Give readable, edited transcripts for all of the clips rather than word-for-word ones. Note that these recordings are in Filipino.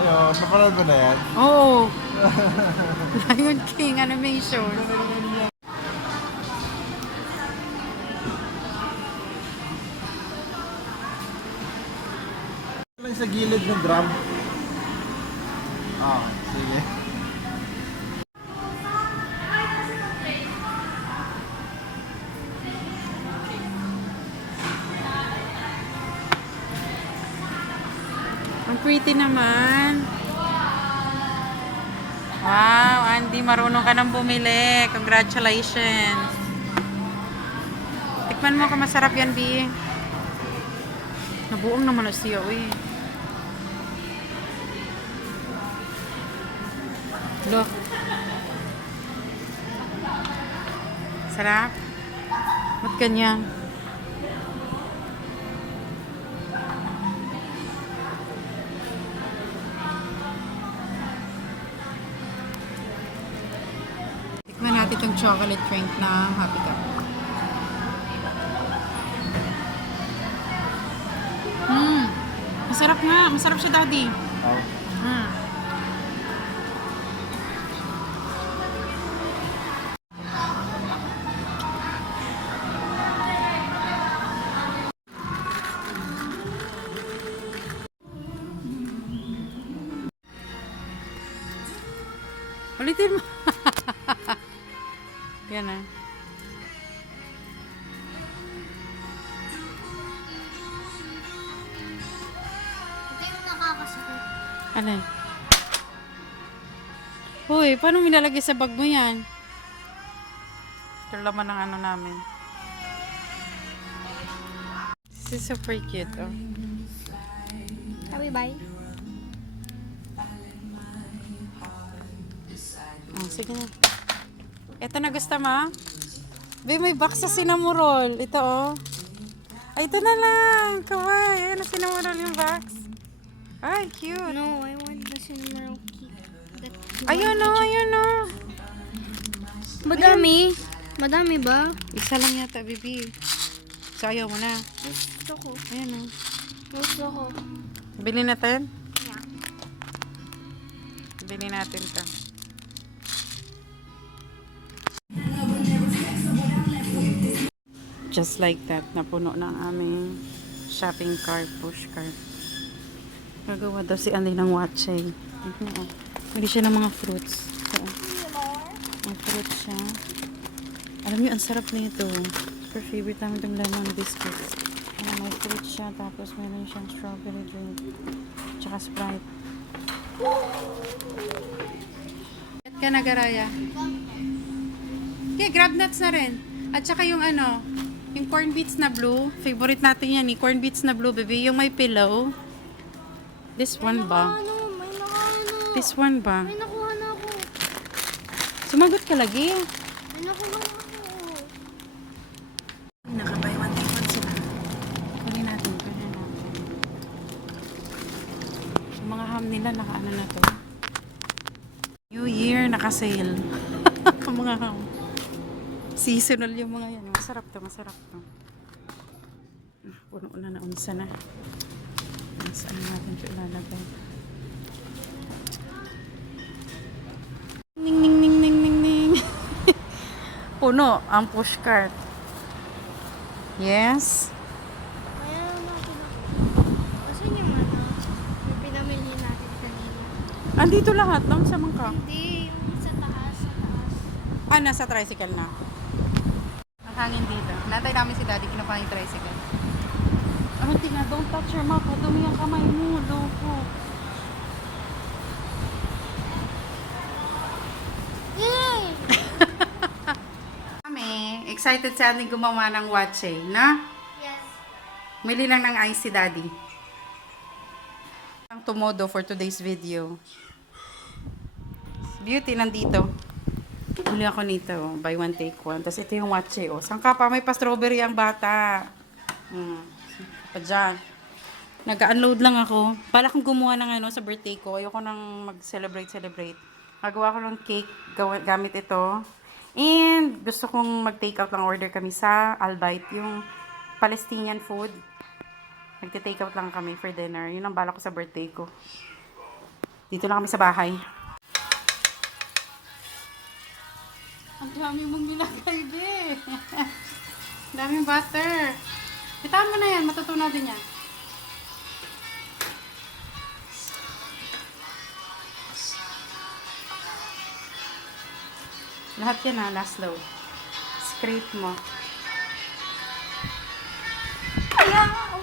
Ayun, napanood mo na yan? Oo. Lion King animation. Lang sa gilid ng drum. Ah, sige. Ang pretty naman. Wow, Andy, marunong ka nang bumili. Congratulations. Tikman mo kung masarap yan, B. Nabuong naman na siya, uy. Look. Sarap. Ba't ganyan? Tikman natin itong chocolate drink na Happy Cup. Masarap nga. Masarap siya, Daddy. Oh. Ulitin mo. Yan ah. Hindi mo nakakasakit. Ano? Uy, paano nilalagay sa bag mo yan? Ito laman ng ano namin. This is super cute, oh. Sabi bye. Oh, sige na. Ito na gusto mo? Be, may box sa Cinnamoroll. Ito, oh. Ay, ito na lang. Kawaii. Ano, Cinnamoroll yung box? Ay, cute. No, I want the cinnamon cake. Ayun, oh, ayun, oh. Madami. Madami ba? Isa lang yata, baby. So, ayaw mo na. Gusto ko. Ayan, oh. Gusto ko. Bili natin? Yeah. Bili natin to. Just like that, napuno na ang aming shopping cart, push cart. Gagawa daw si Andy ng watching. Bili siya ng mga fruits. So, may fruits siya. Alam niyo, ang sarap na ito. Super favorite namin itong lemon biscuits. May fruits siya, tapos meron siyang strawberry drink. Tsaka Sprite. At ka na, Garaya. Okay, grab nuts na rin. At saka yung ano, yung corn beets na blue. Favorite natin yan, corn beets na blue, baby. Yung may pillow. This one ba? May nakaano. This one ba? May nakuha na ako. Sumagot ka lagi. May nakuha na ako. Nakabay one take one sila. Kunin natin. Yung mga ham nila, nakaano na to. New Year, naka-sale. Ang mga ham. Seasonal yung mga yan. Masarap to, masarap to. Puno na na unsa na. Saan natin ito ilalagay? Ning ning ning ning ning ning. Puno ang push cart. Yes. Mayroon natin ako. Asan yung ano? Yung pinamili natin kanina. Andito lahat, no? Sa mangka. Hindi, yung sa taas, sa taas. Ah, nasa tricycle na. Ang hangin dito. Natay namin si Daddy, kinuha yung tricycle. Ano, tingnan, don't touch your mouth. Dumi ang kamay mo, loko. Yay! Kami, excited sa ating gumawa ng watche, na? Yes. Mili lang ng ice si Daddy. Ang tumodo for today's video. Beauty nandito. Huli ako nito. Buy one, take one. Tapos ito yung watche. Oh. Saan ka pa? May pa-strawberry ang bata. Pa dyan. Nag-unload lang ako. Bala kong gumawa ng ano sa birthday ko. Ayoko nang mag-celebrate. Magawa ko ng cake gamit ito. And gusto kong mag-take out lang, order kami sa Albite. Yung Palestinian food. Magte-take out lang kami for dinner. Yun ang bala ko sa birthday ko. Dito lang kami sa bahay. Ang dami mong nilagay, be. Ang daming butter. Bitawan mo na yan. Matutunaw din yan. Lahat yan ha, last low. Scrape mo. Ayaw!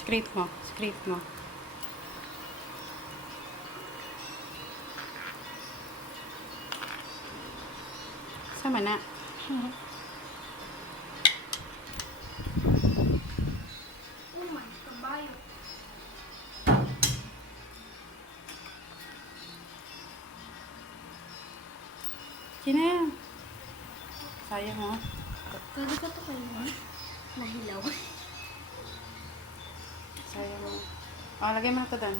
Scrape mo. Scrape mo. Sama na. Oh my, kabayo. Kina yan. Sayang mo. Pwede ka to kayo mo? Nahilaw. Sayang mo. Oh, lagay mo na ito doon.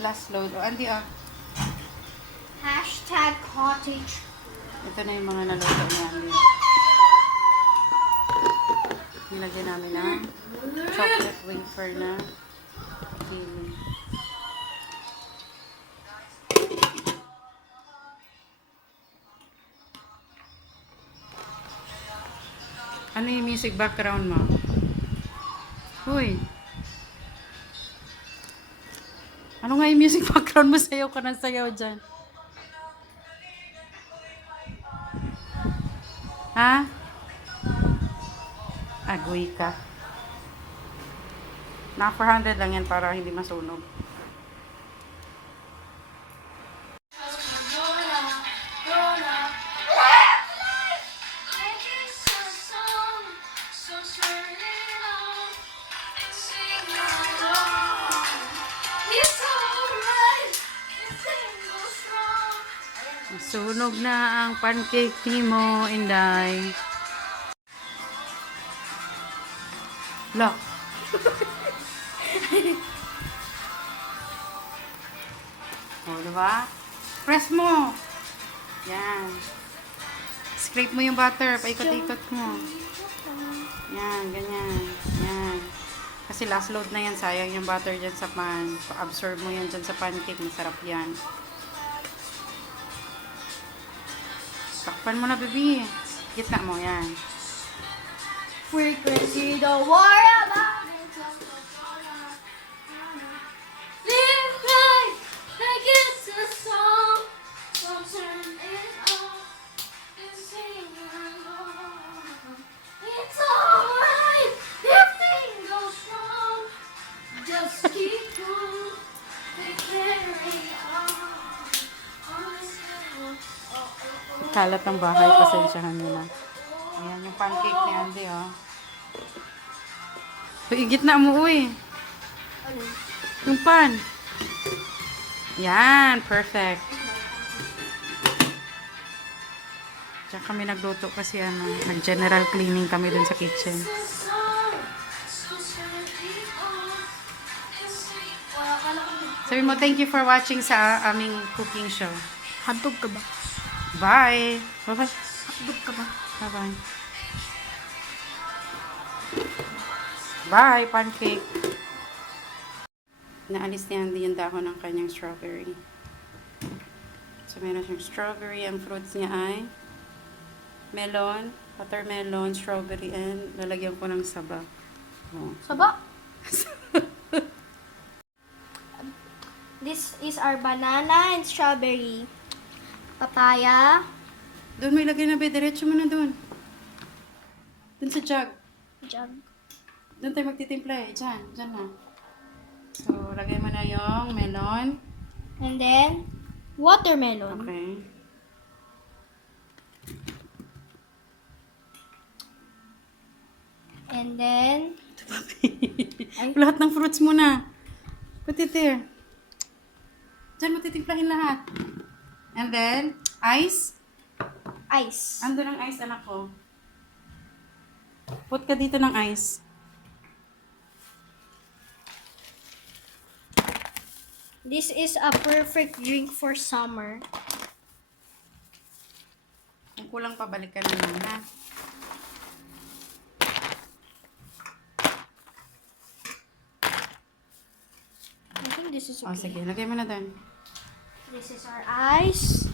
Last load. Oh, Andy, oh. Hashtag cottage. Ito na yung mga naluto ni Andy. Nilagyan namin ng chocolate wafer na chili. Ano yung music background mo? Uy. Ano nga yung music background mo? Sayaw ka ng sayaw dyan. Ha? Agoy ka. Na 400 lang yan para hindi masunog. Sunog na ang pancake ni mo, Inday. Look. O, diba? Press mo. Yan. Scrape mo yung butter. Paikot-ikot mo. Yan, ganyan. Yan. Kasi last load na yan. Sayang yung butter dyan sa pan. Pa-absorb mo yan dyan sa pancake. Masarap yan. Takpan mo na, baby. Gitna mo, yan. Frequency, don't worry about it. Live life like it's a song. So turn it on and sing along. It's alright if things go wrong. Just keep cool and carry on. Kalat ng bahay, pasensyahan nila. Ayan yung pancake ni Andy, oh. Uy, gitna mo, uy. Ano? Yung pan. Yan, perfect. Diyan kami nagluto kasi nag-general cleaning kami dun sa kitchen. Sabi mo, thank you for watching sa aming cooking show. Hantog ka ba? Bye! Bye-bye. Hantog ka ba? Bye-bye. Bye, pancake. Naalis ni Andy yung dahon ng kanyang strawberry. So, meron siyang strawberry. Ang fruits niya ay melon, watermelon, strawberry, and lalagyan ko ng saba. Oh. Saba? This is our banana and strawberry. Papaya. Doon mo ilagay na, be. Diretso mo na doon. Doon sa jug. Jug. Doon tayo magtitimpla eh. Diyan. Diyan na. So, lagay mo na yung melon. And then, watermelon. Okay. And then, Lahat ng fruits mo na. Put it there. Diyan mo titimplahin lahat. And then, ice. ice. Ando ng ice, anak ko. Put ka dito ng ice. This is a perfect drink for summer. Kung kulang pa, balik ka na lang, ha? I think this is O, okay. sige. Lagay mo na doon. This is our ice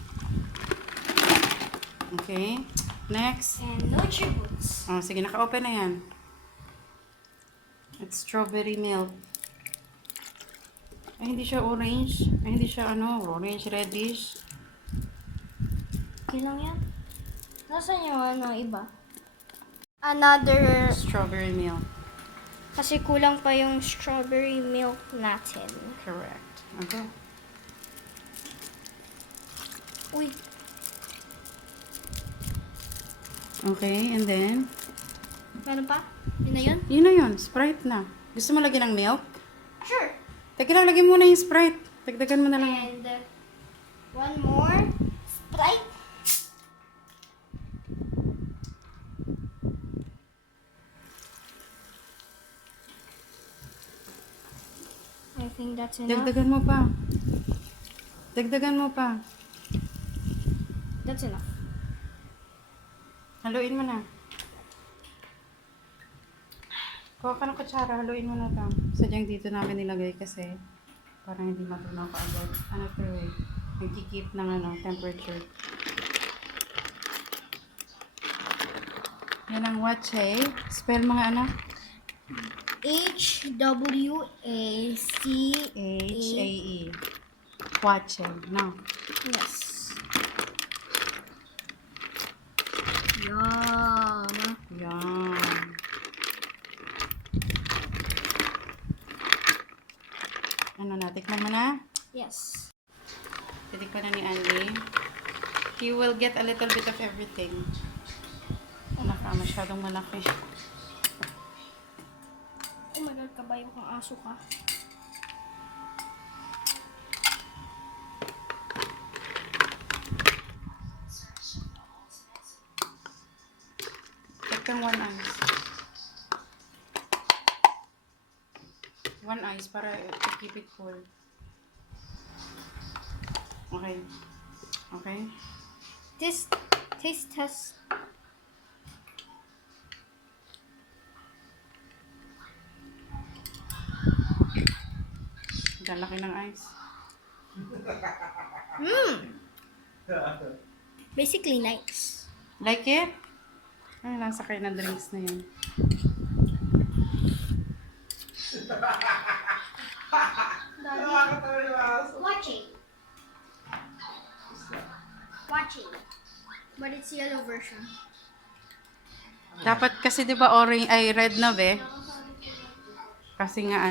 Okay. Next. and Nutriboots. O, sige. Naka-open na yan. It's strawberry milk. Ay, hindi siya orange. Ay, hindi siya orange, reddish. Okay lang yan. Nasaan yung iba? Another, Strawberry milk. kasi kulang pa yung strawberry milk natin. Correct. Okay. Uy, Okay, and then, meron pa? Yun na yun? yun na yun. Sprite na. Gusto mo lagyan ng milk? Sure. Teka lang, lagyan mo na yung Sprite. Dagdagan mo na lang. And one more. Sprite. I think that's enough. Dagdagan mo pa. Dagdagan mo pa. That's enough. Haluin mo na. Kuha ka ng kutsara, haluin mo na ito. Sadyang dito namin nilagay kasi parang hindi matunaw ka agad. Ano to eh? Nagkikip ng temperature. Yan ang wache. Spell mga ano? HWACHAE. H-A-E. Wache. No. Yes. Yum. Yan. Ano na? Tikman mo na? Yes. Titikman na ni Andy. He will get a little bit of everything. Masyadong malaki. Oh my God, kabayo kang aso ka. Take kang 1 ice. 1 ice para to keep it cool. Okay. Okay. This taste test. Ang laki ng ice. Basically nice. Like it? Ay, lang sakay ng drinks na yan. Watching. Watching. But it's yellow version. Dapat kasi 'di ba orange ay red na be? Kasi nga